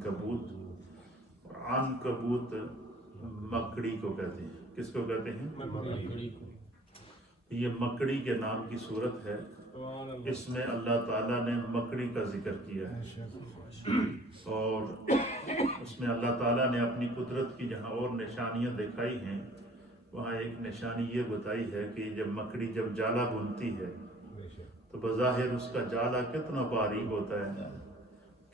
عنکبوت. عنکبوت مکڑی کو کہتے ہیں. کس کو کہتے ہیں؟ مکڑی کو. یہ مکڑی کے نام کی صورت ہے. اس میں اللہ تعالیٰ نے مکڑی کا ذکر کیا ہے اور اس میں اللہ تعالیٰ نے اپنی قدرت کی جہاں اور نشانیاں دکھائی ہیں وہاں ایک نشانی یہ بتائی ہے کہ جب مکڑی جب جالا بنتی ہے تو بظاہر اس کا جالا کتنا باریک ہوتا ہے,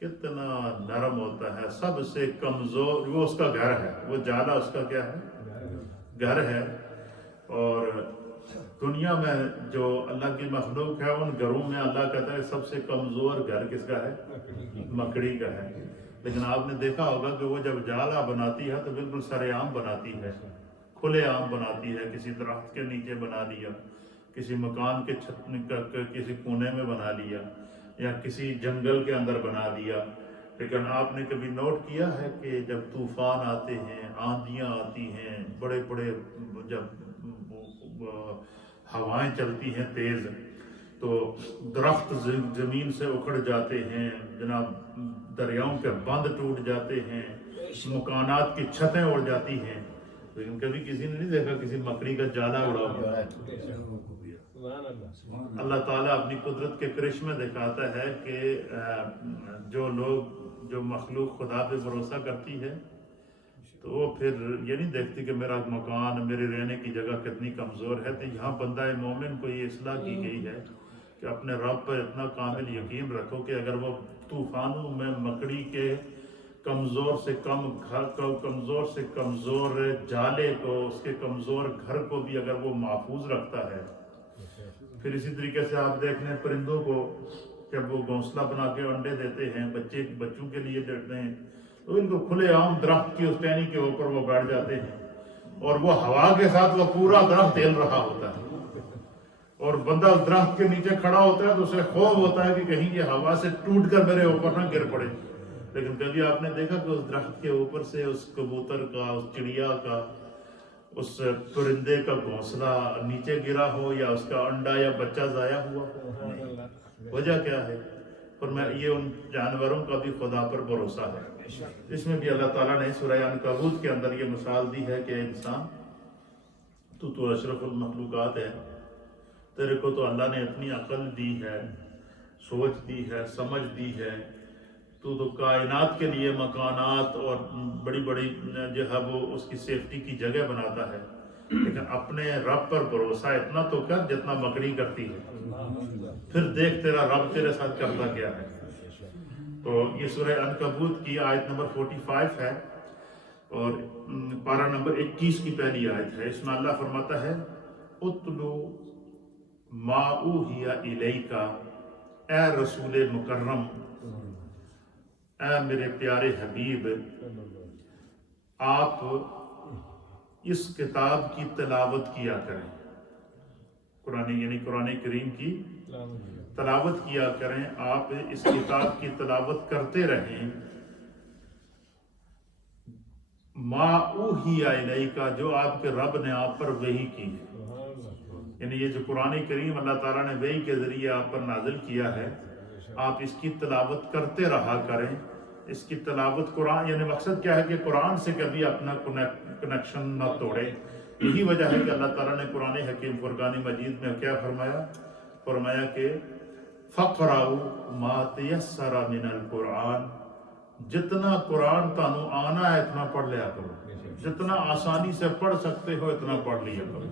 کتنا نرم ہوتا ہے, سب سے کمزور. وہ اس کا گھر ہے, وہ جالا اس کا کیا ہے؟ گھر ہے. اور دنیا میں جو اللہ کی مخلوق ہے ان گھروں میں اللہ کہتا ہے سب سے کمزور گھر کس کا ہے؟ مکڑی کا ہے. لیکن آپ نے دیکھا ہوگا کہ وہ جب جالا بناتی ہے تو بالکل سرے عام بناتی ہے, کھلے عام بناتی ہے. کسی درخت کے نیچے بنا لیا, کسی مکان کے چھت کسی کونے میں بنا لیا, یا کسی جنگل کے اندر بنا لیا. لیکن آپ نے کبھی نوٹ کیا ہے کہ جب طوفان آتے ہیں, آندیاں آتی ہیں, بڑے بڑے جب ہوائیں چلتی ہیں تیز, تو درخت زمین سے اکھڑ جاتے ہیں جناب, دریاؤں کے بند ٹوٹ جاتے ہیں, مکانات کی چھتیں اڑ جاتی ہیں. لیکن کبھی کسی نے نہیں دیکھا کسی مکڑی کا جالا اڑا ہوا ہے. اللہ تعالیٰ اپنی قدرت کے کرشمے دکھاتا ہے کہ جو لوگ جو مخلوق خدا پہ بھروسہ کرتی ہے تو وہ پھر یہ نہیں دیکھتی کہ میرا مکان, میرے رہنے کی جگہ کتنی کمزور ہے. تو یہاں بندہ مومن کو یہ اصلاح کی گئی ہے کہ اپنے رب پر اتنا کامل یقین رکھو کہ اگر وہ طوفانوں میں مکڑی کے کمزور سے کمزور جالے کو, اس کے کمزور گھر کو بھی اگر وہ محفوظ رکھتا ہے. پھر اسی طریقے سے آپ دیکھ لیں پرندوں کو, جب وہ گھونسلہ بنا کے انڈے دیتے ہیں, بچوں کے لیے دیتے ہیں, تو ان کو کھلے عام درخت کی اس ٹہنی کے اوپر وہ بیٹھ جاتے ہیں اور وہ ہوا کے ساتھ وہ پورا درخت ہل رہا ہوتا ہے. اور بندہ اس درخت کے نیچے کھڑا ہوتا ہے تو اسے خوف ہوتا ہے کہ کہیں یہ ہوا سے ٹوٹ کر میرے اوپر نہ گر پڑے. لیکن کبھی آپ نے دیکھا کہ اس درخت کے اوپر سے اس کبوتر کا, اس چڑیا کا, اس پرندے کا گھونسلہ نیچے گرا ہو, یا اس کا انڈا یا بچہ ضائع ہوا ہو؟ وجہ کیا ہے؟ اور میں یہ ان جانوروں کا بھی خدا پر بھروسہ ہے. اس میں بھی اللہ تعالیٰ نے سورہ عنکبوت کے اندر یہ مثال دی ہے کہ انسان تو اشرف المخلوقات ہے, تیرے کو تو اللہ نے اتنی عقل دی ہے, سوچ دی ہے, سمجھ دی ہے, تو کائنات کے لیے مکانات اور بڑی بڑی جو ہے وہ اس کی سیفٹی کی جگہ بناتا ہے. لیکن اپنے رب پر بھروسہ اتنا تو کر جتنا مکڑی کرتی ہے, پھر دیکھ تیرا رب تیرے ساتھ کرتا کیا ہے. تو یہ سورہ عنکبوت کی آیت نمبر 45 ہے اور پارہ نمبر 21 کی پہلی آیت ہے. اس میں اللہ فرماتا ہے اتلو ما اوحی الیک, اے رسول مکرم, اے میرے پیارے حبیب, آپ اس کتاب کی تلاوت کیا کریں. قرآن یعنی قرآن کریم کی تلاوت کیا کریں, آپ اس کتاب کی تلاوت کرتے رہیں. ما اوحی الیک, جو آپ کے رب نے آپ پر وحی کی ہے. یعنی یہ جو قرآن کریم اللہ تعالیٰ نے وحی کے ذریعے آپ پر نازل کیا ہے, آپ اس کی تلاوت کرتے رہا کریں. اس کی تلاوت قرآن یعنی مقصد کیا ہے کہ قرآن سے کبھی اپنا کنیکشن نہ توڑے. یہی وجہ ہے کہ اللہ تعالیٰ نے قرآن حکیم فرقان مجید میں کیا فرمایا کہ فَقْرَأُوا مَا تَيَسَّرَ مِنَ الْقُرْآنِ, جتنا قرآن تانوں آنا ہے اتنا پڑھ لیا کرو, جتنا آسانی سے پڑھ سکتے ہو اتنا پڑھ لیا کرو.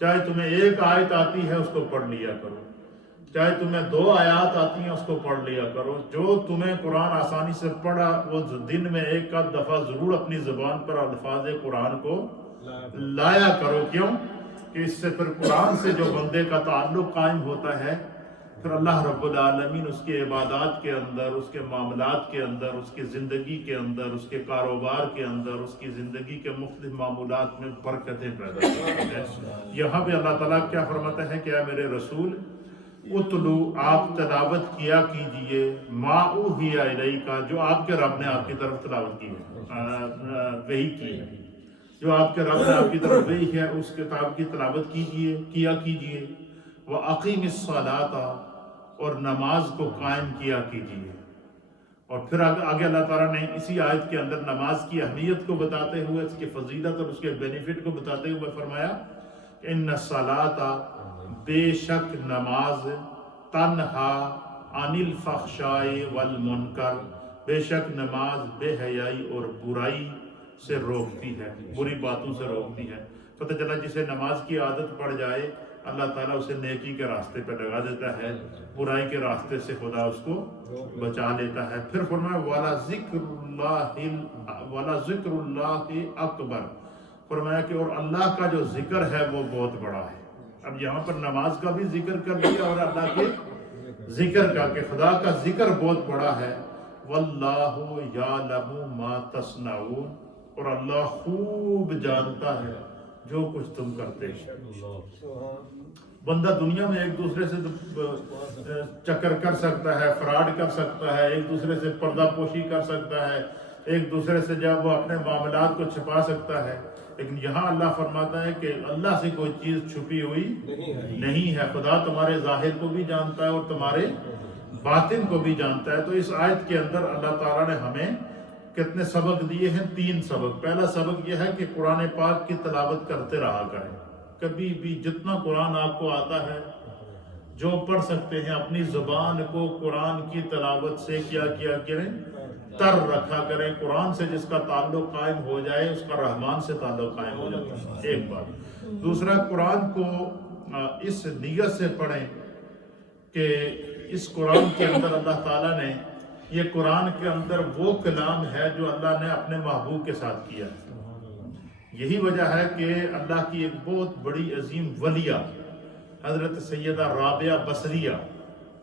چاہے تمہیں ایک آیت آتی ہے اس کو پڑھ لیا کرو, چاہے تمہیں 2 آیات آتی ہیں اس کو پڑھ لیا کرو. جو تمہیں قرآن آسانی سے پڑھا وہ دن میں ایک آدھ دفعہ ضرور اپنی زبان پر الفاظ قرآن کو لایا کرو. کیوں کہ اس سے پھر قرآن سے جو بندے کا تعلق قائم ہوتا ہے, پھر اللہ رب العالمین اس کے عبادات کے اندر, اس کے معاملات کے اندر, اس کی زندگی کے اندر, اس کے کاروبار کے اندر, اس کی زندگی کے مختلف معمولات میں برکتیں پیدا کرتے ہیں. یہاں پہ اللہ تعالیٰ کیا فرماتا ہے کہ اے میرے رسول, اتلو, آپ تلاوت کیا کیجئے, ما اوحی الیک, جو آپ کے رب نے آپ کی طرف تلاوت کی ہے, وحی کی ہے, جو آپ کے رب نے آپ کی طرف وحی ہے اس کتاب کی تلاوت کیا کیجئے. وَأَقِیمِ الصَّلَاةَ, اور نماز کو قائم کیا کیجئے. اور پھر آگے اللہ تعالیٰ نے اسی آیت کے اندر نماز کی اہمیت کو بتاتے ہوئے، اس کی فضیلت اور اس کے بینیفٹ کو بتاتے ہوئے فرمایا ان الصلاۃ، بے شک نماز، تنہا عن الفحشاء والمنکر، بے شک نماز بے حیائی اور برائی سے روکتی ہے، بری باتوں سے روکتی ہے۔ پتہ چلا جسے نماز کی عادت پڑ جائے اللہ تعالیٰ اسے نیکی کے راستے پہ لگا دیتا ہے، برائی کے راستے سے خدا اس کو بچا لیتا ہے۔ پھر فرمایا وَلَا ذِكْرُ اللَّهِ اکبر، فرمایا کہ اور اللہ کا جو ذکر ہے وہ بہت بڑا ہے۔ اب یہاں پر نماز کا بھی ذکر کر دیا اور اللہ کے ذکر کا، کہ خدا کا ذکر بہت بڑا ہے۔ وَاللَّهُ يَعْلَمُ مَا تَصْنَعُونَ، اور اللہ خوب جانتا ہے جو کچھ تم کرتے ہو۔ بندہ دنیا میں ایک دوسرے سے چکر کر سکتا ہے، فراڈ کر سکتا ہے، ایک دوسرے سے پردہ پوشی کر سکتا ہے، ایک دوسرے سے جب وہ اپنے معاملات کو چھپا سکتا ہے، لیکن یہاں اللہ فرماتا ہے کہ اللہ سے کوئی چیز چھپی ہوئی نہیں ہے۔ خدا تمہارے ظاہر کو بھی جانتا ہے اور تمہارے باطن کو بھی جانتا ہے۔ تو اس آیت کے اندر اللہ تعالیٰ نے ہمیں کتنے سبق دیے ہیں؟ 3 سبق۔ پہلا سبق یہ ہے کہ قرآن پاک کی تلاوت کرتے رہا کریں، کبھی بھی جتنا قرآن آپ کو آتا ہے جو پڑھ سکتے ہیں اپنی زبان کو قرآن کی تلاوت سے کیا کریں، تر رکھا کریں۔ قرآن سے جس کا تعلق قائم ہو جائے اس کا رحمان سے تعلق قائم ہو جاتا ہے، ایک بات۔ دوسرا، قرآن کو اس نیت سے پڑھیں کہ اس قرآن کے اندر اللہ تعالیٰ نے، یہ قرآن کے اندر وہ کلام ہے جو اللہ نے اپنے محبوب کے ساتھ کیا ہے۔ یہی وجہ ہے کہ اللہ کی ایک بہت بڑی عظیم ولیہ حضرت سیدہ رابعہ بصریہ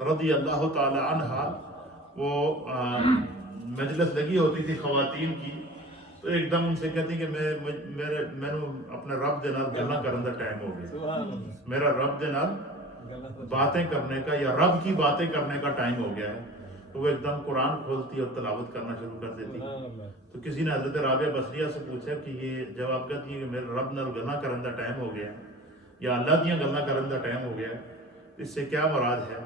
رضی اللہ تعالی عنہا، وہ مجلس لگی ہوتی تھی خواتین کی، تو ایک دم ان سے کہتی کہ میں اپنے رب دے نال گلاں کرن دا ٹائم ہو گیا، میرا رب دے نال باتیں کرنے کا یا رب کی باتیں کرنے کا ٹائم ہو گیا ہے۔ تو وہ ایک دم قرآن کھولتی اور تلاوت کرنا شروع کر دیتی۔ تو کسی نے حضرت رابعہ بصریہ سے پوچھا کہ یہ جب آپ کہتی ہیں کہ میرے رب نال گلاں کرن دا ٹائم ہو گیا یا اللہ دیاں گلاں کرن دا ٹائم ہو گیا، اس سے کیا مراد ہے؟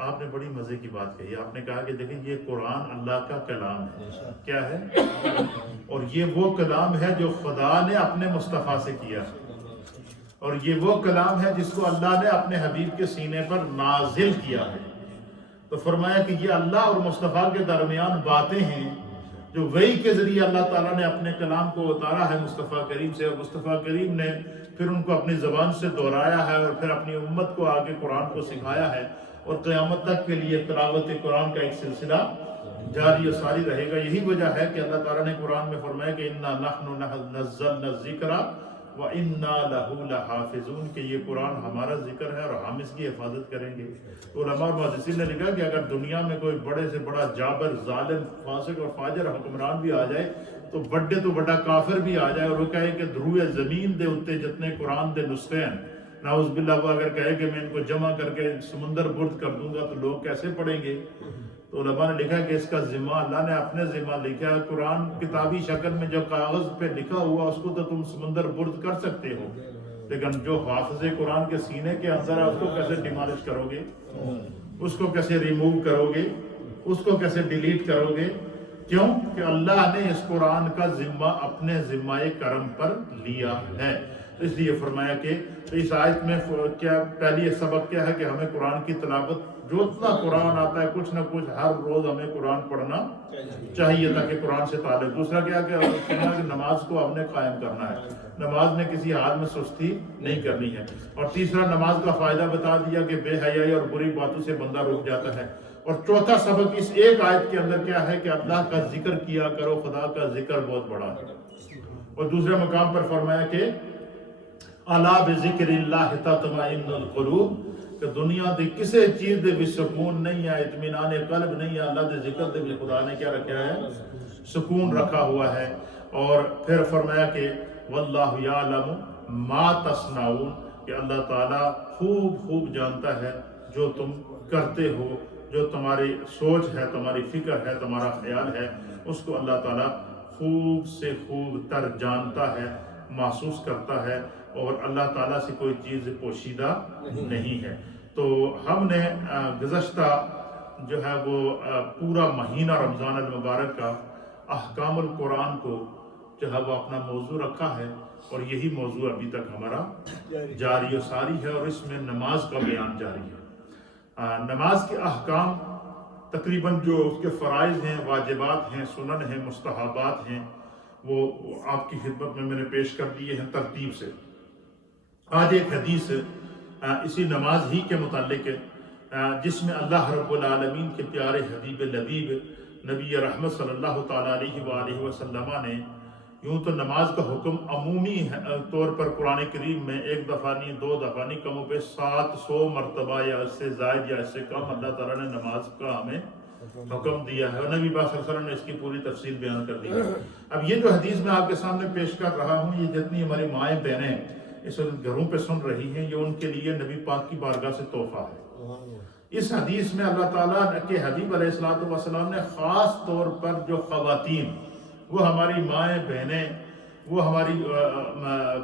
آپ نے بڑی مزے کی بات کہی، آپ نے کہا کہ دیکھیں یہ قرآن اللہ کا کلام ہے، کیا ہے؟ اور یہ وہ کلام ہے جو خدا نے اپنے مصطفیٰ سے کیا، اور یہ وہ کلام ہے جس کو اللہ نے اپنے حبیب کے سینے پر نازل کیا ہے۔ تو فرمایا کہ یہ اللہ اور مصطفیٰ کے درمیان باتیں ہیں جو وحی کے ذریعے اللہ تعالیٰ نے اپنے کلام کو اتارا ہے مصطفیٰ کریم سے، اور مصطفیٰ کریم نے پھر ان کو اپنی زبان سے دہرایا ہے اور پھر اپنی امت کو آگے قرآن کو سکھایا ہے، اور قیامت تک کے لیے تلاوت قرآن کا ایک سلسلہ جاری و ساری رہے گا۔ یہی وجہ ہے کہ اللہ تعالیٰ نے قرآن میں فرمایا کہ اِنَّا نَحْنُ نَزَّلْنَا الذِّكْرَ وَإِنَّا لَهُ لَحَافِظُونَ، کہ یہ قرآن ہمارا ذکر ہے اور ہم اس کی حفاظت کریں گے۔ علماء اور محدثین نے لکھا کہ اگر دنیا میں کوئی بڑے سے بڑا جابر، ظالم، فاسق اور فاجر حکمران بھی آ جائے، تو بڑے تو بڑا کافر بھی آ جائے اور وہ کہے کہ دھروئے زمین دے اتے جتنے قرآن دے نسخے ہیں، نعوذ باللہ، وہ اگر کہے کہ میں ان کو جمع کر کے سمندر برد کر دوں گا تو لوگ کیسے پڑھیں گے؟ تو علماء نے لکھا کہ اس کا ذمہ اللہ نے اپنے ذمہ لکھا ہے۔ قرآن کتابی شکل میں جو کاغذ پہ لکھا ہوا اس کو تو تم سمندر برد کر سکتے ہو، لیکن جو حافظ قرآن کے سینے کے اندر ہے اس کو کیسے ڈیمالش کرو گے، اس کو کیسے ریموو کرو گے، اس کو کیسے ڈیلیٹ کرو گے؟ کیوں کہ اللہ نے اس قرآن کا ذمہ اپنے ذمہ کرم پر لیا ہے۔ اس لیے فرمایا کہ اس آیت میں کیا پہلی سبق کیا ہے کہ ہمیں قرآن کی تلاوت، جو اتنا قرآن آتا ہے کچھ نہ کچھ ہر روز ہمیں قرآن پڑھنا چاہیے تاکہ قرآن سے تعلق۔ دوسرا کیا کہ نماز کو ہم نے قائم کرنا ہے، نماز میں کسی حال میں سستی نہیں کرنی ہے۔ اور تیسرا، نماز کا فائدہ بتا دیا کہ بے حیائی اور بری باتوں سے بندہ رک جاتا ہے۔ اور چوتھا سبق اس ایک آیت کے اندر کیا ہے کہ اللہ کا ذکر کیا کرو، خدا کا ذکر بہت بڑا ہے۔ اور دوسرے مقام پر فرمایا کہ الا بذکر اللہ تطمئن القلوب، کہ دنیا دے کسے چیز دے بھی سکون نہیں ہے، اطمینان قلب نہیں ہے، اللہ دے ذکر دے بھی خدا نے کیا رکھا ہے؟ سکون رکھا ہوا ہے۔ اور پھر فرمایا کہ واللہ یعلم ما تصنعون، کہ اللہ تعالیٰ خوب جانتا ہے جو تم کرتے ہو، جو تمہاری سوچ ہے، تمہاری فکر ہے، تمہارا خیال ہے، اس کو اللہ تعالیٰ خوب سے خوب تر جانتا ہے، محسوس کرتا ہے، اور اللہ تعالیٰ سے کوئی چیز پوشیدہ نہیں ہے۔ تو ہم نے گزشتہ جو ہے وہ پورا مہینہ رمضان المبارک کا احکام القرآن کو جو ہے وہ اپنا موضوع رکھا ہے، اور یہی موضوع ابھی تک ہمارا جاری و ساری ہے، اور اس میں نماز کا بیان جاری ہے۔ نماز کے احکام تقریباً جو اس کے فرائض ہیں، واجبات ہیں، سنن ہیں، مستحبات ہیں، وہ آپ کی خدمت میں نے پیش کر دیے ہیں ترتیب سے۔ آج ایک حدیث اسی نماز ہی کے متعلق ہے، جس میں اللہ رب العالمین کے پیارے حبیب لبیب نبی رحمت صلی اللہ تعالیٰ علیہ وآلہ وسلم نے یوں تو نماز کا حکم عمومی طور پر قرآن کریم میں ایک دفعہ نہیں، دو دفعہ نہیں، کم و بیش 700 مرتبہ یا اس سے زائد یا اس سے کم اللہ تعالیٰ نے نماز کا ہمیں حکم دیا ہے، اور نبی پاک صلی اللہ علیہ وسلم نے اس کی پوری تفصیل بیان کر دی ہے۔ اب یہ جو حدیث میں آپ کے سامنے پیش کر رہا ہوں، یہ جتنی ہماری مائیں بہنیں اس وقت گھروں پہ سن رہی ہیں، یہ ان کے لیے نبی پاک کی بارگاہ سے تحفہ ہے۔ اس حدیث میں اللہ تعالیٰ کے حبیب علیہ السلام نے خاص طور پر جو خواتین، وہ ہماری مائیں بہنیں، وہ ہماری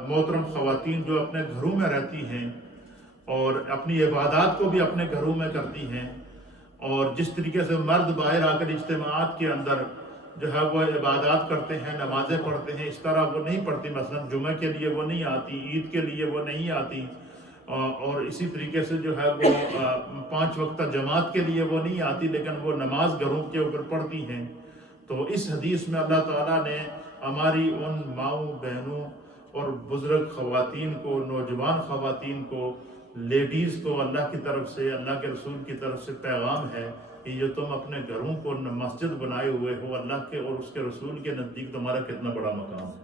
محترم خواتین جو اپنے گھروں میں رہتی ہیں اور اپنی عبادات کو بھی اپنے گھروں میں کرتی ہیں، اور جس طریقے سے مرد باہر آ کر اجتماعات کے اندر جو ہے وہ عبادات کرتے ہیں، نمازیں پڑھتے ہیں، اس طرح وہ نہیں پڑھتی۔ مثلا جمعہ کے لیے وہ نہیں آتی، عید کے لیے وہ نہیں آتی، اور اسی طریقے سے جو ہے وہ 5 وقتہ جماعت کے لیے وہ نہیں آتی، لیکن وہ نماز گھروں کے اوپر پڑھتی ہیں۔ تو اس حدیث میں اللہ تعالیٰ نے ہماری ان ماؤں بہنوں اور بزرگ خواتین کو، نوجوان خواتین کو، لیڈیز کو اللہ کی طرف سے، اللہ کے رسول کی طرف سے پیغام ہے کہ یہ تم اپنے گھروں کو مسجد بنائے ہوئے ہو، اللہ کے اور اس کے رسول کے نزدیک تمہارا کتنا بڑا مقام ہے۔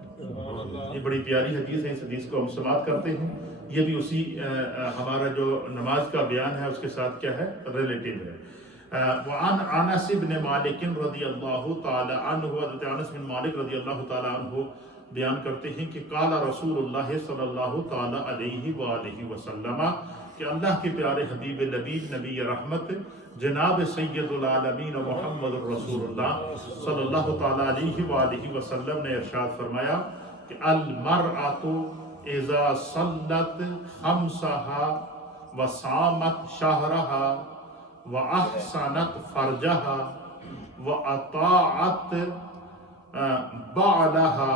یہ بڑی پیاری حدیث ہے، اس حدیث کو ہم سماعت کرتے ہیں۔ یہ بھی اسی ہمارا جو نماز کا بیان ہے اس کے ساتھ کیا ہے، ریلیٹیو ہے۔ وعن انس بن مالک رضی اللہ تعالی عنہ، حضرت انس بن مالک رضی اللہ تعالی عنہ بیان کرتے ہیں کہ قال رسول اللہ صلی اللہ تعالی علیہ وآلہ وسلم، کہ اللہ کے پیارے حبیب لبیب نبی رحمت جناب سید العالمین محمد رسول اللہ صلی اللہ تعالی علیہ وآلہ وسلم نے ارشاد فرمایا کہ المرأۃ اذا صلت خمسها وصامت شہرها وَأَحْسَنَتْ فَرْجَهَا وَأَطَاعَتْ بَعْلَهَا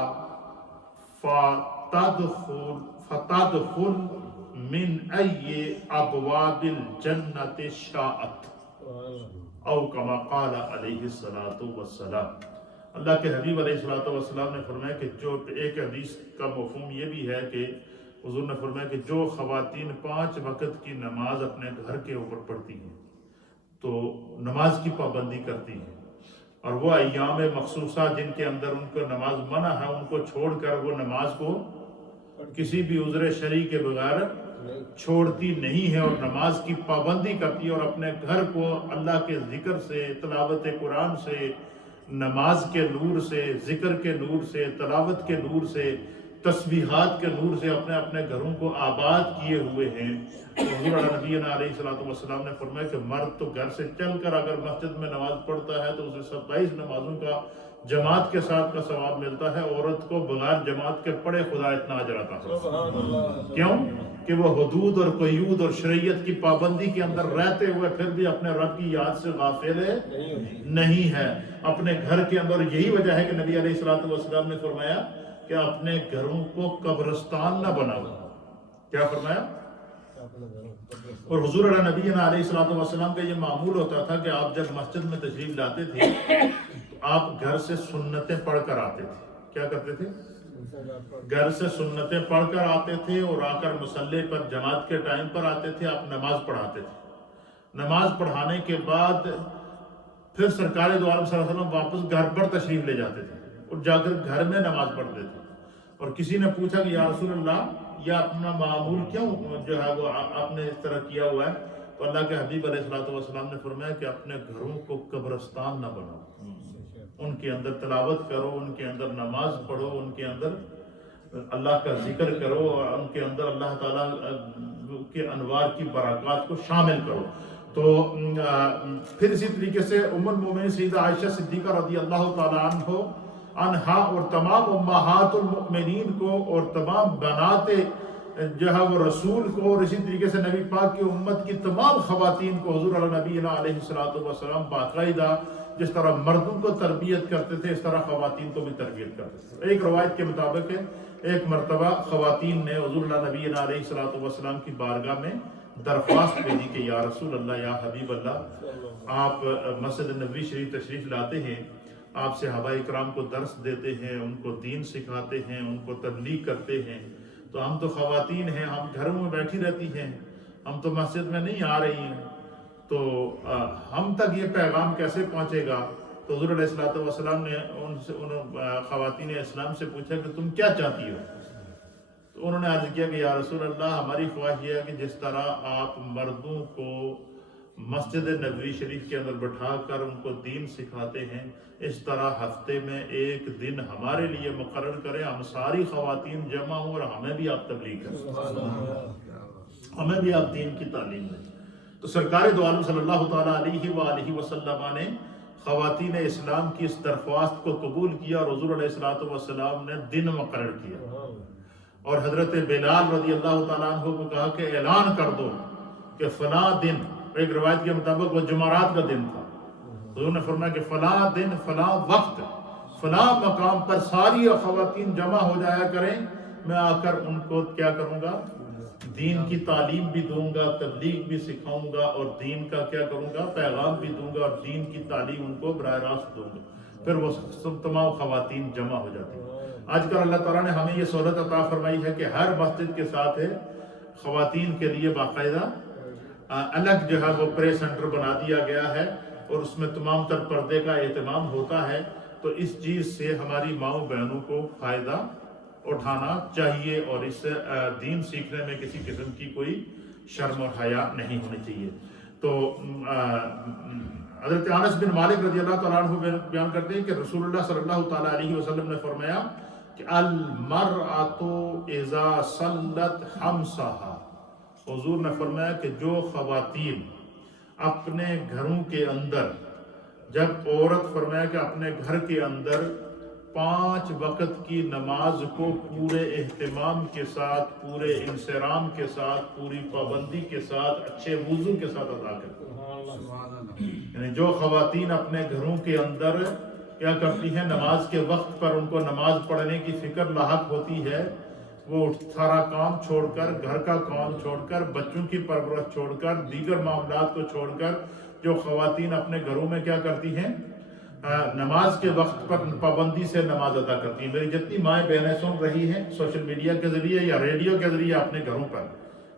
فَتَدْخُلْ مِنْ أَيِّ أَبْوَابِ الْجَنَّةِ شَاءَتْ او کما قال علیہ الصلاۃ والسلام۔ اللہ کے حبیب علیہ الصلاۃ والسلام نے فرمایا کہ جو ایک حدیث کا مفہوم یہ بھی ہے کہ حضور نے فرمایا کہ جو خواتین 5 وقت کی نماز اپنے گھر کے اوپر پڑھتی ہیں، تو نماز کی پابندی کرتی ہیں، اور وہ ایام مخصوصہ جن کے اندر ان کو نماز منع ہے، ان کو چھوڑ کر وہ نماز کو کسی بھی عذر شرعی کے بغیر چھوڑتی نہیں ہے، اور نماز کی پابندی کرتی ہے، اور اپنے گھر کو اللہ کے ذکر سے، تلاوت قرآن سے، نماز کے نور سے، ذکر کے نور سے، تلاوت کے نور سے، تسبیحات کے نور سے اپنے اپنے گھروں کو آباد کیے ہوئے ہیں۔ حضور نبی علیہ السلام نے فرمایا کہ مرد تو گھر سے چل کر اگر مسجد میں نماز پڑھتا ہے تو اسے 27 نمازوں کا جماعت کے ساتھ کا ثواب ملتا ہے، عورت کو بغیر جماعت کے پڑھے خدا اتنا اجر عطا فرماتا ہے۔ کیوں کہ وہ حدود اور قیود اور شریعت کی پابندی کے اندر رہتے ہوئے پھر بھی اپنے رب کی یاد سے غافل نہیں ہے اپنے گھر کے اندر۔ یہی وجہ ہے کہ نبی علیہ السلام نے فرمایا کہ اپنے گھروں کو قبرستان نہ بناؤ۔ کیا فرمایا؟ اور حضور نبی علیہ السلام کا یہ معمول ہوتا تھا کہ آپ جب مسجد میں تشریف لاتے تھے تو آپ گھر سے سنتیں پڑھ کر آتے تھے۔ کیا کرتے تھے؟ گھر سے سنتیں پڑھ کر آتے تھے، اور آ کر مصلی پر جماعت کے ٹائم پر آتے تھے، آپ نماز پڑھاتے تھے۔ نماز پڑھانے کے بعد پھر سرکار دو عالم صلی اللہ علیہ وسلم واپس گھر پر تشریف لے جاتے تھے اور جا کر گھر میں نماز پڑھتے تھے۔ اور کسی نے پوچھا کہ یا رسول اللہ، یہ اپنا معمول کیوں جو ہے وہ آپ نے اس طرح کیا ہوا ہے؟ تو اللہ کے حبیب علیہ السلام نے فرمایا کہ اپنے گھروں کو قبرستان نہ بناؤ، ان کے اندر تلاوت کرو، ان کے اندر نماز پڑھو، ان کے اندر اللہ کا ذکر کرو، اور ان کے اندر اللہ تعالیٰ کے انوار کی برکات کو شامل کرو۔ تو پھر اسی طریقے سے ام المومنین سیدہ عائشہ صدیقہ رضی اللہ تعالیٰ عنہا اور تمام امہات المؤمنین کو اور تمام بنات جو ہے وہ رسول کو اور اسی طریقے سے نبی پاک کی امت کی تمام خواتین کو حضور نبی علیہ الصلوۃ والسلام باقاعدہ جس طرح مردوں کو تربیت کرتے تھے اس طرح خواتین کو بھی تربیت کرتے تھے۔ ایک روایت کے مطابق ہے ایک مرتبہ خواتین نے حضور نبی علیہ الصلوۃ والسلام کی بارگاہ میں درخواست بھیجی کہ یا رسول اللہ، یا حبیب اللہ، آپ مسجد نبوی شریف تشریف لاتے ہیں، آپ صحابہ اکرام کو درس دیتے ہیں، ان کو دین سکھاتے ہیں، ان کو تبلیغ کرتے ہیں، تو ہم تو خواتین ہیں، ہم گھروں میں بیٹھی رہتی ہیں، ہم تو مسجد میں نہیں آ رہی ہیں، تو ہم تک یہ پیغام کیسے پہنچے گا؟ تو حضور علیہ الصلوۃ والسلام نے ان خواتین اسلام سے پوچھا کہ تم کیا چاہتی ہو؟ تو انہوں نے عرض کیا کہ یا رسول اللہ، ہماری خواہش یہ ہے کہ جس طرح آپ مردوں کو مسجد نبوی شریف کے اندر بٹھا کر ان کو دین سکھاتے ہیں، اس طرح ہفتے میں ایک دن ہمارے لیے مقرر کریں، ہم ساری خواتین جمع ہوں اور ہمیں بھی آپ تبلیغ کریں، ہمیں بھی آپ دین کی تعلیم دیں۔ تو سرکار دو عالم صلی اللہ تعالیٰ علیہ وآلہ وسلم نے خواتین اسلام کی اس درخواست کو قبول کیا اور حضور علیہ الصلوۃ والسلام نے دن مقرر کیا اور حضرت بلال رضی اللہ تعالیٰ عنہ کو کہا کہ اعلان کر دو کہ فلاں دن، ایک روایت کے مطابق وہ جمعرات کا دن تھا، حضور نے فرمایا کہ فلاں دن فلاں وقت فلاں مقام پر ساری خواتین جمع ہو جایا کریں، میں آ کر ان کو کیا کروں گا؟ دین کی تعلیم بھی دوں گا، تبلیغ بھی سکھاؤں گا اور دین کا کیا کروں گا؟ پیغام بھی دوں گا اور دین کی تعلیم ان کو براہ راست دوں گا۔ پھر وہ تمام خواتین جمع ہو جاتی ہیں۔ آج کل اللہ تعالیٰ نے ہمیں یہ سہولت عطا فرمائی ہے کہ ہر مسجد کے ساتھ خواتین کے لیے باقاعدہ الگ جو ہے وہ پرے سینٹر بنا دیا گیا ہے اور اس میں تمام تر پردے کا اہتمام ہوتا ہے، تو اس چیز سے ہماری ماؤں بہنوں کو فائدہ اٹھانا چاہیے اور اس سے دین سیکھنے میں کسی قسم کی کوئی شرم اور حیا نہیں ہونی چاہیے۔ تو حضرت انس بن مالک رضی اللہ تعالیٰ عنہ بیان کرتے ہیں کہ رسول اللہ صلی اللہ تعالیٰ علیہ وسلم نے فرمایا کہ المرأۃ اذا صلت خمسہا، حضور نے فرمایا کہ جو خواتین اپنے گھروں کے اندر، جب عورت فرمایا کہ اپنے گھر کے اندر 5 وقت کی نماز کو پورے اہتمام کے ساتھ، پورے انصرام کے ساتھ، پوری پابندی کے ساتھ، اچھے وضو کے ساتھ ادا کرتی ہیں، یعنی جو خواتین اپنے گھروں کے اندر کیا کرتی ہیں، نماز کے وقت پر ان کو نماز پڑھنے کی فکر لاحق ہوتی ہے، وہ سارا کام چھوڑ کر، گھر کا کام چھوڑ کر، بچوں کی پرورش چھوڑ کر، دیگر معاملات کو چھوڑ کر جو خواتین اپنے گھروں میں کیا کرتی ہیں، نماز کے وقت پر پابندی سے نماز ادا کرتی ہیں۔ میری جتنی مائیں بہنیں سن رہی ہیں سوشل میڈیا کے ذریعے یا ریڈیو کے ذریعے اپنے گھروں پر،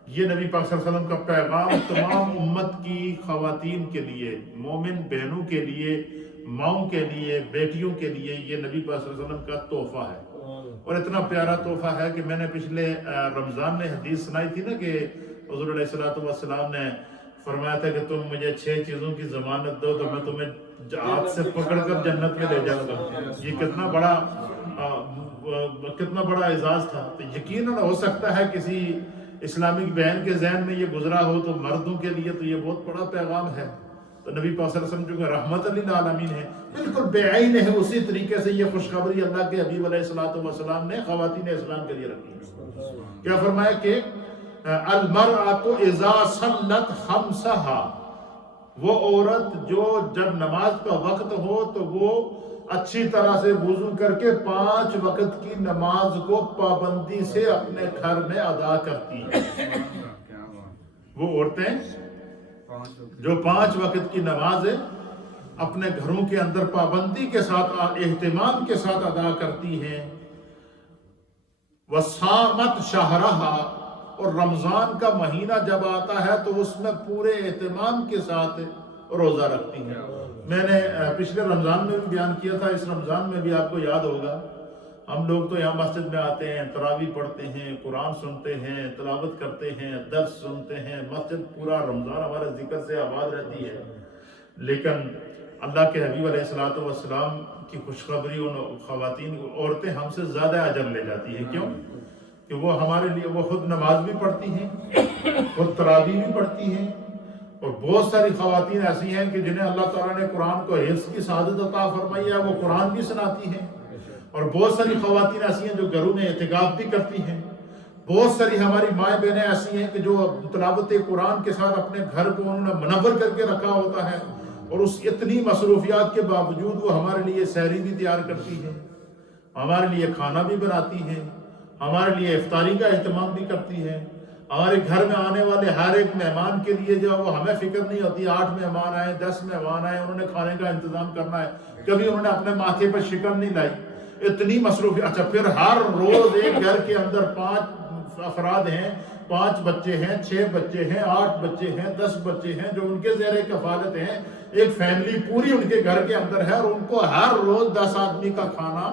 یہ نبی پاک صلی اللہ علیہ وسلم کا پیغام تمام امت کی خواتین کے لیے، مومن بہنوں کے لیے، ماؤں کے لیے، بیٹیوں کے لیے، یہ نبی پاک صلی اللہ علیہ وسلم کا تحفہ ہے اور اتنا پیارا تحفہ ہے کہ میں نے پچھلے رمضان میں حدیث سنائی تھی نا کہ حضور علیہ الصلوۃ والسلام نے فرمایا تھا کہ تم مجھے 6 چیزوں کی ضمانت دو تو میں تمہیں ہاتھ سے پکڑ کر جنت میں لے جاؤں گا۔ یہ کتنا بڑا اعزاز تھا۔ تو یقیناً ہو سکتا ہے کسی اسلامک بہن کے ذہن میں یہ گزرا ہو تو مردوں کے لیے تو یہ بہت بڑا پیغام ہے۔ تو نبی پاک صلی اللہ علیہ وسلم جو رحمت للعالمین ہے، بالکل بے عین ہے، اسی طریقے سے یہ خوشخبری اللہ کے حبیب علیہ الصلوۃ والسلام نے خواتین اسلام کے لیے رکھی ہے۔ کیا فرمایا کہ المرأۃ اذا صلت خمسہا، وہ عورت جو جب نماز کا وقت ہو تو وہ اچھی طرح سے وضو کر کے 5 وقت کی نماز کو پابندی سے اپنے گھر میں ادا کرتی ہیں۔ وہ عورتیں جو 5 وقت کی نماز اپنے گھروں کے اندر پابندی کے ساتھ، اہتمام کے ساتھ ادا کرتی ہیں، وصامت شہرہا، اور رمضان کا مہینہ جب آتا ہے تو اس میں پورے اہتمام کے ساتھ روزہ رکھتی ہیں۔ میں نے پچھلے رمضان میں بھی بیان کیا تھا، اس رمضان میں بھی آپ کو یاد ہوگا، ہم لوگ تو یہاں مسجد میں آتے ہیں، تراویح پڑھتے ہیں، قرآن سنتے ہیں، تلاوت کرتے ہیں، درس سنتے ہیں، مسجد پورا رمضان ہمارے ذکر سے آباد رہتی ہے، لیکن اللہ کے حبیب علیہ الصلوۃ والسلام کی خوشخبری ان خواتین عورتیں ہم سے زیادہ اجر لے جاتی ہیں۔ کیوں؟ کہ وہ ہمارے لیے، وہ خود نماز بھی پڑھتی ہیں، خود تراویح بھی پڑھتی ہیں، اور بہت ساری خواتین ایسی ہیں کہ جنہیں اللہ تعالیٰ نے قرآن کو حفظ کی سعادت عطا فرمائی ہے، وہ قرآن بھی سناتی ہیں، اور بہت ساری خواتین ایسی ہیں جو گھروں میں اعتکاف بھی کرتی ہیں، بہت ساری ہماری مائیں بہنیں ایسی ہیں کہ جو تلاوت قرآن کے ساتھ اپنے گھر کو انہوں نے منور کر کے رکھا ہوتا ہے، اور اس اتنی مصروفیات کے باوجود وہ ہمارے لیے سحری بھی تیار کرتی ہے، ہمارے لیے کھانا بھی بناتی ہے، ہمارے لیے افطاری کا اہتمام بھی کرتی ہے، ہمارے گھر میں آنے والے ہر ایک مہمان کے لیے جو وہ ہمیں فکر نہیں ہوتی 8 مہمان آئے 10 مہمان آئے انہوں نے کھانے کا انتظام کرنا ہے، کبھی انہوں نے اپنے ماتھے پر شکن نہیں لائی، اتنی مصروفی۔ اچھا پھر ہر روز ایک گھر کے اندر 5 افراد ہیں، 5 بچے ہیں، 6 بچے ہیں، 8 بچے ہیں، 10 بچے ہیں جو ان کے زیر کفالت ہیں، ایک فیملی پوری ان کے گھر کے اندر ہے، اور ان کو ہر روز 10 آدمی کا کھانا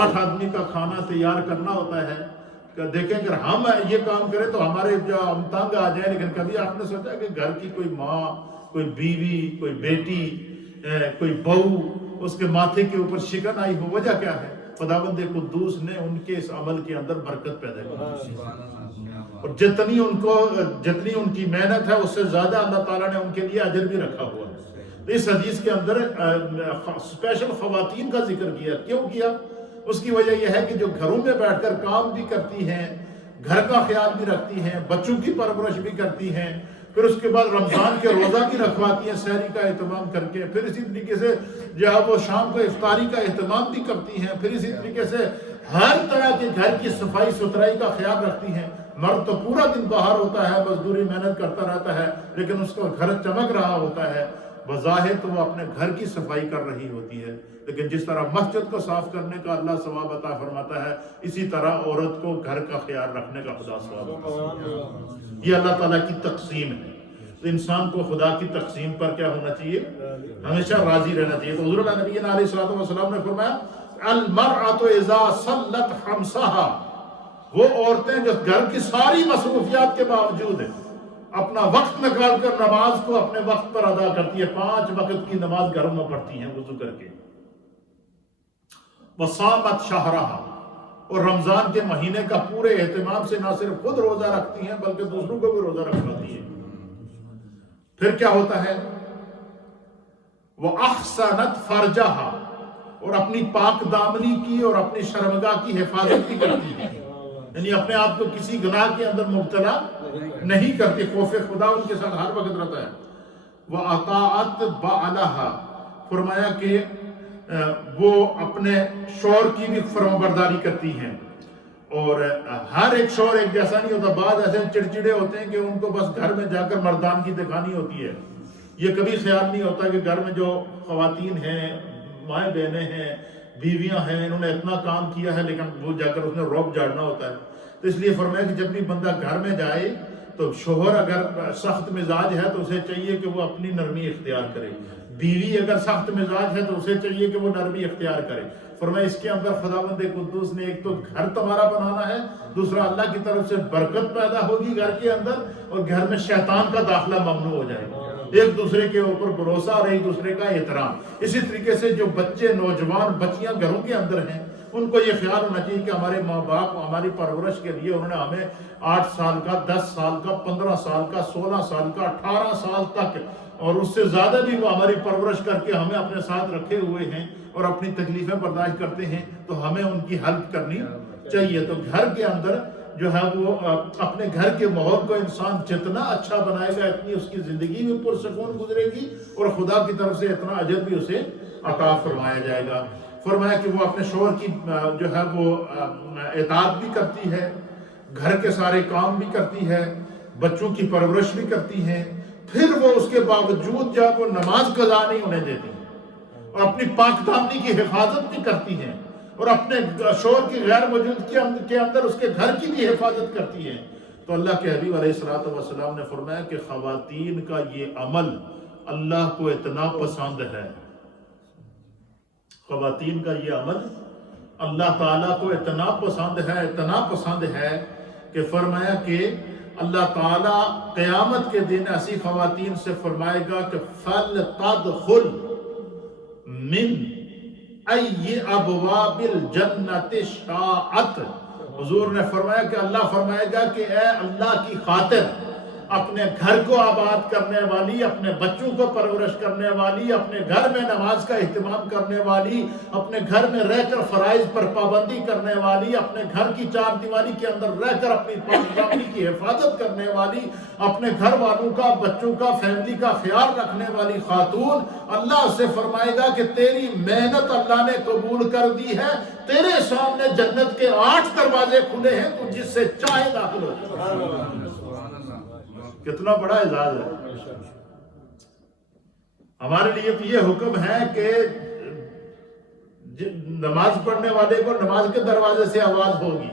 8 آدمی کا کھانا تیار کرنا ہوتا ہے۔ کہ دیکھیں اگر ہم یہ کام کریں تو ہمارے جو ہم تنگ آ جائیں، لیکن کبھی آپ نے سوچا کہ گھر کی کوئی ماں، کوئی بیوی، کوئی بیٹی، کوئی بہو، اس کے ماتھے کے اوپر شکن آئی ہو، وجہ کیا ہے؟ خداوند قدوس نے ان کے اس عمل کے اندر برکت پیدا کی، اور جتنی ان کی محنت ہے اس سے زیادہ اللہ تعالیٰ نے ان کے لیے اجر بھی رکھا ہوا ہے۔ تو اس حدیث کے اندر اسپیشل خواتین کا ذکر کیا، کیوں کیا؟ اس کی وجہ یہ ہے کہ جو گھروں میں بیٹھ کر کام بھی کرتی ہیں، گھر کا خیال بھی رکھتی ہیں، بچوں کی پرورش بھی کرتی ہیں، پھر اس کے بعد رمضان کے روزہ بھی رکھواتی ہیں سحری کا اہتمام کر کے، پھر اسی طریقے سے جو ہے وہ شام کو افطاری کا اہتمام بھی کرتی ہیں، پھر اسی طریقے سے ہر طرح کے گھر کی صفائی ستھرائی کا خیال رکھتی ہیں۔ مرد تو پورا دن باہر ہوتا ہے، مزدوری محنت کرتا رہتا ہے، لیکن اس کا گھر چمک رہا ہوتا ہے، بظاہر تو وہ اپنے گھر کی صفائی کر رہی ہوتی ہے، لیکن جس طرح مسجد کو صاف کرنے کا اللہ ثواب عطا فرماتا ہے، اسی طرح عورت کو گھر کا خیال رکھنے کا خدا ثواب عطا فرماتا ہے۔ یہ اللہ تعالیٰ کی تقسیم ہے۔ تو انسان کو خدا کی تقسیم پر کیا ہونا چاہیے؟ ہمیشہ راضی رہنا چاہیے۔ تو حضور اللہ نبی علیہ الصلوۃ والسلام نے فرمایا المرأۃ اذا صلت خمسها، وہ عورتیں جو گھر کی ساری مصروفیات کے باوجود اپنا وقت نکال کر نماز کو اپنے وقت پر ادا کرتی ہے، 5 وقت کی نماز گھروں میں پڑھتی ہیں وضو کر کے، وصامت شہرها، اور رمضان کے مہینے کا پورے اہتمام سے نہ صرف خود روزہ رکھتی ہیں بلکہ دوسروں کو بھی روزہ رکھواتی ہیں۔ پھر کیا ہوتا ہے؟ وَأَحْسَنَتْ فَرْجَهَا، اور اپنی پاک دامنی کی اور اپنی شرمگاہ کی حفاظت بھی کرتی ہے، یعنی اپنے آپ کو کسی گناہ کے اندر مبتلا نہیں کرتی، خوف خدا ان کے ساتھ ہر وقت رہتا ہے۔ وَأَطَاعَتْ بَعْلَهَا، فرمایا کہ وہ اپنے شوہر کی بھی فرمانبرداری کرتی ہیں، اور ہر ایک شوہر ایک جیسا نہیں ہوتا، بعض ایسے چڑچڑے ہوتے ہیں کہ ان کو بس گھر میں جا کر مردان کی دکھانی ہوتی ہے، یہ کبھی خیال نہیں ہوتا کہ گھر میں جو خواتین ہیں، مائیں بہنیں ہیں، بیویاں ہیں، انہوں نے اتنا کام کیا ہے، لیکن وہ جا کر اس نے روب جاڑنا ہوتا ہے۔ تو اس لیے فرمایا کہ جب بھی بندہ گھر میں جائے تو شوہر اگر سخت مزاج ہے تو اسے چاہیے کہ وہ اپنی نرمی اختیار کرے، بیوی اگر سخت مزاج ہے تو اسے چاہیے کہ وہ نرمی اختیار کرے۔ فرمایا اس کے اندر خداوند قدوس نے ایک تو گھر تمہارا بنانا ہے، دوسرا اللہ کی طرف سے برکت پیدا ہوگی گھر کے اندر، اور گھر میں شیطان کا داخلہ ممنوع ہو جائے گا، ایک دوسرے کے اوپر بھروسہ اور ایک دوسرے کا احترام۔ اسی طریقے سے جو بچے، نوجوان بچیاں گھروں کے اندر ہیں، ان کو یہ خیال ہونا چاہیے کہ ہمارے ماں باپ ہماری پرورش کے لیے انہوں نے ہمیں 8 سال کا، 10 سال کا، 15 سال کا، 16 سال کا، 18 سال تک اور اس سے زیادہ بھی وہ ہماری پرورش کر کے ہمیں اپنے ساتھ رکھے ہوئے ہیں اور اپنی تکلیفیں برداشت کرتے ہیں، تو ہمیں ان کی ہیلپ کرنی چاہیے۔ تو گھر کے اندر جو ہے وہ اپنے گھر کے ماحول کو انسان جتنا اچھا بنائے گا اتنی اس کی زندگی بھی پرسکون گزرے گی اور خدا کی طرف سے اتنا اجر بھی اسے عطا فرمایا جائے گا۔ فرمایا کہ وہ اپنے شوہر کی جو ہے وہ اطاعت بھی کرتی ہے، گھر کے سارے کام بھی کرتی ہے، بچوں کی پرورش بھی کرتی ہے، پھر وہ اس کے باوجود جب وہ نماز قضا نہیں ہونے دیتی اور اپنی پاک دامنی کی حفاظت بھی کرتی ہیں اور اپنے شوہر کی غیر موجودگی کے اندر اس کے گھر کی بھی حفاظت کرتی ہیں، تو اللہ کے حبیب علیہ الصلوۃ والسلام نے فرمایا کہ خواتین کا یہ عمل اللہ کو اتنا پسند ہے، خواتین کا یہ عمل اللہ تعالیٰ کو اتنا پسند ہے کہ فرمایا کہ اللہ تعالیٰ قیامت کے دن ایسی خواتین سے فرمائے گا کہ فَلْتَدْخُلْ مِنْ أَيِّ أَبْوَابِ الْجَنَّةِ شَاءَتْ، حضور نے فرمایا کہ اللہ فرمائے گا کہ اے اللہ کی خاطر اپنے گھر کو آباد کرنے والی، اپنے بچوں کو پرورش کرنے والی، اپنے گھر میں نماز کا اہتمام کرنے والی، اپنے گھر میں رہ کر فرائض پر پابندی کرنے والی، اپنے گھر کی چار دیواری کے اندر رہ کر اپنی فیملی کی حفاظت کرنے والی، اپنے گھر والوں کا، بچوں کا، فیملی کا خیال رکھنے والی خاتون، اللہ سے فرمائے گا کہ تیری محنت اللہ نے قبول کر دی ہے، تیرے سامنے جنت کے 8 دروازے کھلے ہیں، تو جس سے چاہے داخل ہو۔ کتنا بڑا اعزاز ہے ہمارے لیے۔ تو یہ حکم ہے کہ نماز پڑھنے والے کو نماز کے دروازے سے آواز ہوگی،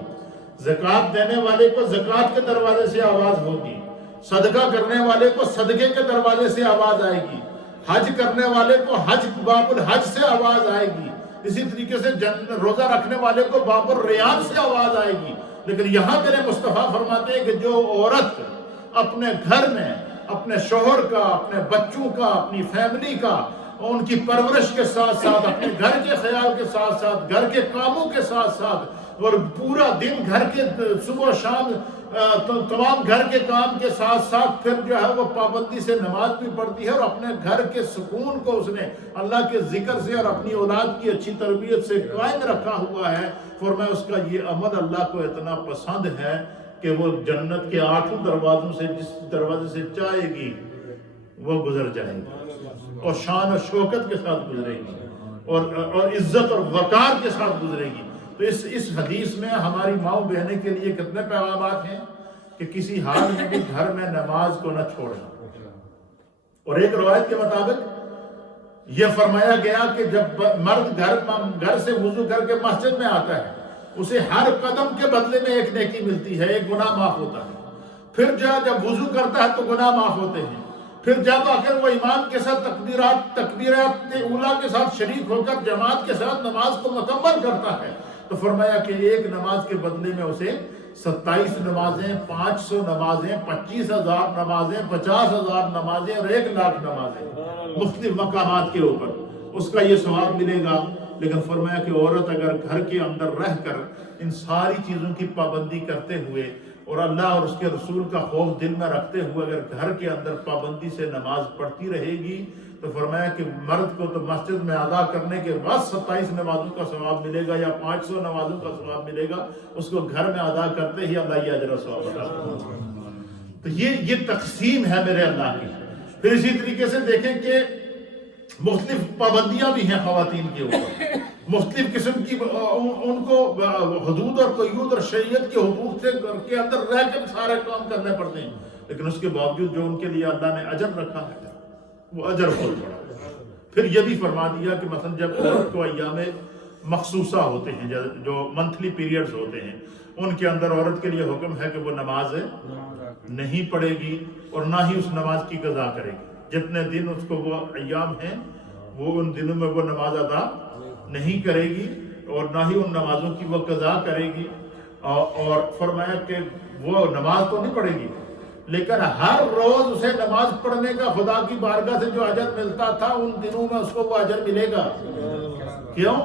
زکوٰۃ دینے والے کو زکوٰۃ کے دروازے سے آواز ہوگی، صدقہ کرنے والے کو صدقے کے دروازے سے آواز آئے گی، حج کرنے والے کو حج باب الحج سے آواز آئے گی، اسی طریقے سے روزہ رکھنے والے کو باب الریان سے آواز آئے گی۔ لیکن یہاں میرے مصطفیٰ فرماتے ہیں کہ جو عورت اپنے گھر میں اپنے شوہر کا، اپنے بچوں کا، اپنی فیملی کا، ان کی پرورش کے ساتھ ساتھ، اپنے گھر کے خیال کے ساتھ ساتھ، گھر کے کاموں کے ساتھ ساتھ، اور پورا دن گھر کے صبح و شام تمام گھر کے کام کے ساتھ ساتھ پھر جو ہے وہ پابندی سے نماز بھی پڑھتی ہے، اور اپنے گھر کے سکون کو اس نے اللہ کے ذکر سے اور اپنی اولاد کی اچھی تربیت سے قائم رکھا ہوا ہے، فرمایا اس کا یہ عمل اللہ کو اتنا پسند ہے کہ وہ جنت کے 8 دروازوں سے جس دروازے سے چاہے گی وہ گزر جائے گی، اور شان و شوکت کے ساتھ گزرے گی، اور عزت اور وقار کے ساتھ گزرے گی۔ تو اس حدیث میں ہماری ماؤں بہنیں کے لیے کتنے پیغامات ہیں کہ کسی حال میں بھی گھر میں نماز کو نہ چھوڑنا۔ اور ایک روایت کے مطابق یہ فرمایا گیا کہ جب مرد گھر سے وضو کر کے مسجد میں آتا ہے، اسے ہر قدم کے بدلے میں ایک نیکی ملتی ہے، ایک گناہ معاف ہوتا ہے۔ پھر جب وضو کرتا ہے تو گناہ معاف ہوتے ہیں۔ پھر جب آخر وہ امام کے ساتھ تکبیرات اولیٰ کے ساتھ شریک ہو کر جماعت کے ساتھ نماز کو مکمل کرتا ہے، تو فرمایا کہ ایک نماز کے بدلے میں اسے 27 نمازیں، 500 نمازیں، 25,000 نمازیں، 50,000 نمازیں اور 1,00,000 نمازیں مختلف مقامات کے اوپر اس کا یہ ثواب ملے گا۔ لیکن فرمایا کہ عورت اگر گھر کے اندر رہ کر ان ساری چیزوں کی پابندی کرتے ہوئے اور اللہ اور اس کے رسول کا خوف دل میں رکھتے ہوئے اگر گھر کے اندر پابندی سے نماز پڑھتی رہے گی، تو فرمایا کہ مرد کو تو مسجد میں ادا کرنے کے بعد 27 نمازوں کا ثواب ملے گا یا 500 نمازوں کا ثواب ملے گا، اس کو گھر میں ادا کرتے ہی اللہ یہ اجر و ثواب عطا کرے گا۔ تو یہ تقسیم ہے میرے اللہ کی۔ پھر اسی طریقے سے دیکھیں کہ مختلف پابندیاں بھی ہیں خواتین کے اوپر، مختلف قسم کی ان کو حدود اور قیود اور شریعت کے حقوق سے کے اندر رہ کر سارے کام کرنے پڑتے ہیں، لیکن اس کے باوجود جو ان کے لیے اللہ نے اجر رکھا ہے وہ اجر بہت بڑا۔ پھر یہ بھی فرما دیا کہ مثلا جب عورت کو ایام مخصوصہ ہوتے ہیں، جو منتھلی پیریڈز ہوتے ہیں، ان کے اندر عورت کے لیے حکم ہے کہ وہ نماز نہیں پڑھے گی اور نہ ہی اس نماز کی قضا کرے گی۔ جتنے دن اس کو وہ ایام ہیں وہ ان دنوں میں وہ نماز ادا نہیں کرے گی اور نہ ہی ان نمازوں کی وہ قضا کرے گی، اور فرمایا کہ وہ نماز تو نہیں پڑھے گی لیکن ہر روز اسے نماز پڑھنے کا خدا کی بارگاہ سے جو اجر ملتا تھا ان دنوں میں اس کو وہ اجر ملے گا۔ کیوں؟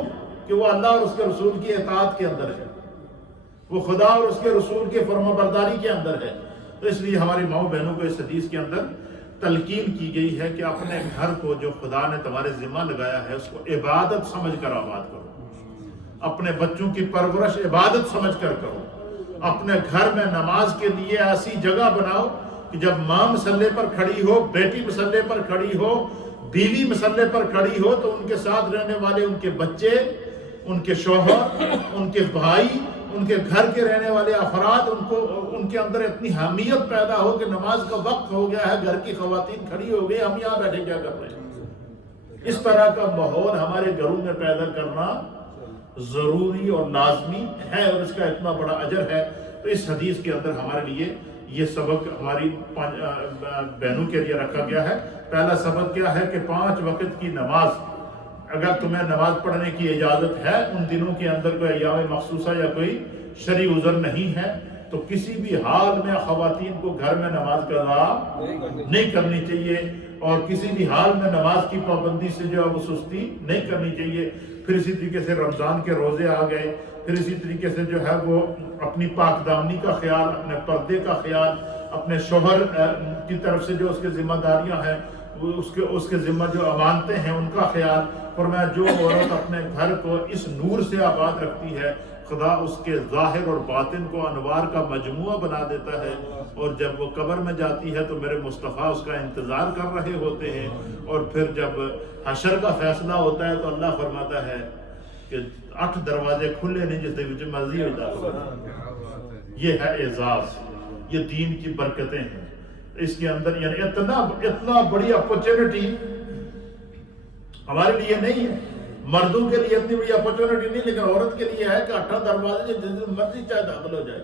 کہ وہ اللہ اور اس کے رسول کی اطاعت کے اندر ہے، وہ خدا اور اس کے رسول کے فرما برداری کے اندر ہے۔ تو اس لیے ہماری ماؤں بہنوں کو اس حدیث کے اندر تلقین کی گئی ہے کہ اپنے گھر کو جو خدا نے تمہارے ذمہ لگایا ہے اس کو عبادت سمجھ کر آباد کرو، اپنے بچوں کی پرورش عبادت سمجھ کر کرو، اپنے گھر میں نماز کے لیے ایسی جگہ بناؤ کہ جب ماں مسلے پر کھڑی ہو، بیٹی مسلے پر کھڑی ہو، بیوی مسلے پر کھڑی ہو، تو ان کے ساتھ رہنے والے ان کے بچے، ان کے شوہر، ان کے بھائی، ان کے گھر کے رہنے والے افراد، ان کے اندر اتنی حمیت پیدا ہو کہ نماز کا وقت ہو گیا ہے، گھر کی خواتین کھڑی ہو گئی، ہم یہاں بیٹھے کیا کر رہے ہیں۔ اس طرح کا ماحول ہمارے گھروں میں پیدا کرنا ضروری اور لازمی ہے، اور اس کا اتنا بڑا اجر ہے۔ تو اس حدیث کے اندر ہمارے لیے یہ سبق ہماری بہنوں کے لیے رکھا گیا ہے۔ پہلا سبق کیا ہے کہ 5 وقت کی نماز، اگر تمہیں نماز پڑھنے کی اجازت ہے، ان دنوں کے اندر کوئی ایام مخصوصہ یا کوئی شرعی عذر نہیں ہے، تو کسی بھی حال میں خواتین کو گھر میں نماز قضا نہیں کرنی چاہیے، اور کسی بھی حال میں نماز کی پابندی سے جو ہے وہ سستی نہیں کرنی چاہیے۔ پھر اسی طریقے سے رمضان کے روزے آ گئے، پھر اسی طریقے سے جو ہے وہ اپنی پاک دامنی کا خیال، اپنے پردے کا خیال، اپنے شوہر کی طرف سے جو اس کے ذمہ داریاں ہیں اس کے ذمہ جو امانتیں ہیں ان کا خیال. فرمایا جو عورت اپنے گھر کو اس نور سے آباد رکھتی ہے خدا اس کے ظاہر اور باطن کو انوار کا مجموعہ بنا دیتا ہے, اور جب وہ قبر میں جاتی ہے تو میرے مصطفیٰ اس کا انتظار کر رہے ہوتے ہیں, اور پھر جب حشر کا فیصلہ ہوتا ہے تو اللہ فرماتا ہے کہ 8 دروازے کھلے نہیں جس دے مرضی ہوتا ہے. یہ ہے اعزاز, یہ دین کی برکتیں ہیں. اس کے اندر یعنی اتنا بڑی اپرچونٹی ہمارے لیے نہیں ہے, مردوں کے لیے اتنی بڑی اپرچونٹی نہیں, لیکن عورت کے لیے ہے کہ 8 دروازے جس مرضی چاہے داخل ہو جائے.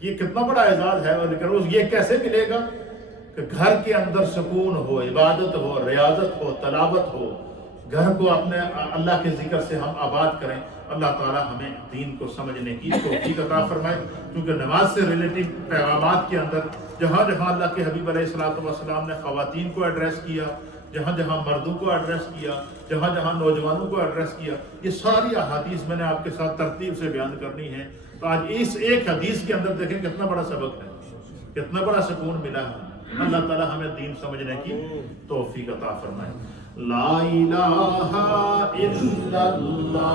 یہ کتنا بڑا اعزاز ہے. اور لیکن یہ کیسے ملے گا کہ گھر کے اندر سکون ہو, عبادت ہو, ریاضت ہو, تلاوت ہو, گھر کو اپنے اللہ کے ذکر سے ہم آباد کریں. اللہ تعالیٰ ہمیں دین کو سمجھنے کی توفیق عطا فرمائے. کیونکہ نماز سے ریلیٹو پیغامات کے اندر جہاں جہاں اللہ کے حبیب علیہ السلام نے خواتین کو ایڈریس کیا, جہاں جہاں مردوں کو ایڈریس کیا, جہاں جہاں نوجوانوں کو ایڈریس کیا, یہ ساری احادیث میں نے آپ کے ساتھ ترتیب سے بیان کرنی ہے. تو آج اس ایک حدیث کے اندر دیکھیں کتنا بڑا سبق ہے, کتنا بڑا سکون ملا ہے. اللہ تعالیٰ ہمیں دین سمجھنے کی توفیق عطا فرمائے. لا الہ الا اللہ.